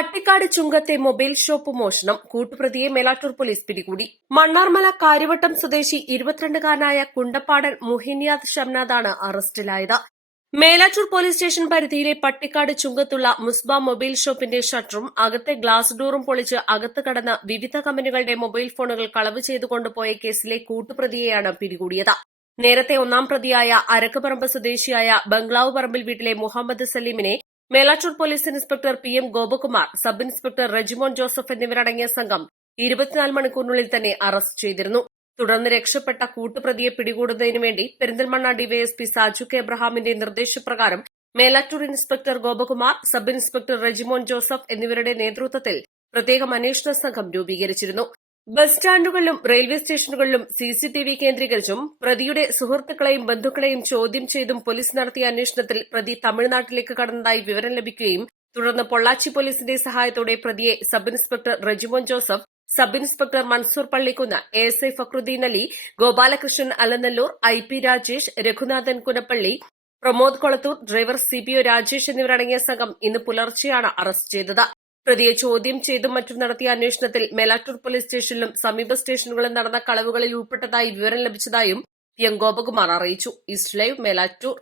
Pattikkad ചുങ്കത്തെ mobile shop മോഷണം കൂട്ടുപ്രതിയെ Melattur police പിടികൂടി. മണ്ണാർമല കാര്യവട്ടം സ്വദേശി 22കാരനായ കുണ്ടപ്പാടൻ മുഹിനിയാദ് ഷംനാദാണ് അറസ്റ്റിലായത്. മേലാറ്റൂർ പോലീസ് സ്റ്റേഷൻ പരിധിയിലെ പട്ടിക്കാട് ചുങ്കത്തുള്ള മുസ്ബ മൊബൈൽ ഷോപ്പിന്റെ ഷട്ടറും അകത്തെ ഗ്ലാസ് ഡോറും പൊളിച്ച് അകത്ത് കടന്ന് വിവിധ കമ്പനികളുടെ മൊബൈൽ ഫോണുകൾ കളവ് ചെയ്തു കൊണ്ടുപോയ കേസിലെ കൂട്ടുപ്രതിയെയാണ് പിടികൂടിയത്. നേരത്തെ ഒന്നാം പ്രതിയായ അരക്കുപറമ്പ് സ്വദേശിയായ ബംഗ്ലാവ് പറമ്പിൽ വീട്ടിലെ മുഹമ്മദ് സലീമിനെ Melattur police inspector PM Gopakumar, sub inspector Regimon Joseph എന്നിവരടങ്ങിയ സംഘം 24 മണിക്കൂറിനുള്ളിൽ തന്നെ അറസ്റ്റ് ചെയ്തിരുന്നു. തുടർന്ന് രക്ഷപ്പെട്ട കൂട്ടുപ്രതിയെ പിടികൂടുന്നതിനു വേണ്ടി പെരിന്തൽമണ്ണ ഡിവൈഎസ്പി സാജു കെ എബ്രഹാമിന്റെ നിർദ്ദേശപ്രകാരം Melattur inspector Gopakumar, sub inspector Regimon Joseph എന്നിവരുടെ നേതൃത്വത്തിൽ പ്രത്യേകം അന്വേഷണ സംഘം രൂപീകരിച്ചിരുന്നു. ബസ് സ്റ്റാൻഡുകളിലും റെയിൽവേ സ്റ്റേഷനുകളിലും CCTV കേന്ദ്രീകരിച്ചും പ്രതിയുടെ സുഹൃത്തുക്കളെയും ബന്ധുക്കളെയും ചോദ്യം ചെയ്തും പോലീസ് നടത്തിയ അന്വേഷണത്തിൽ പ്രതി തമിഴ്നാട്ടിലേക്ക് കടന്നതായി വിവരം ലഭിക്കുകയും തുടർന്ന് പൊള്ളാച്ചി പോലീസിന്റെ സഹായത്തോടെ പ്രതിയെ sub inspector Regimon Joseph, sub inspector Mansoor Pallikkunnu, ASI Fakruddin Ali, Gopalakrishnan Alanallur, IP Rajesh, Raghunathan Kunappally, Pramod Kolathur, driver CPO Rajesh എന്നിവരടങ്ങിയ സംഘം ഇന്ന് പുലർച്ചെയാണ് അറസ്റ്റ് ചെയ്തത്. പ്രതിയെ ചോദ്യം ചെയ്തും മറ്റും നടത്തിയ അന്വേഷണത്തിൽ മേലാറ്റൂർ പോലീസ് സ്റ്റേഷനിലും സമീപ സ്റ്റേഷനുകളിലും നടന്ന കളവുകളിൽ ഉൾപ്പെട്ടതായി വിവരം ലഭിച്ചതായും PM ഗോപകുമാർ അറിയിച്ചു. East live, Melattur.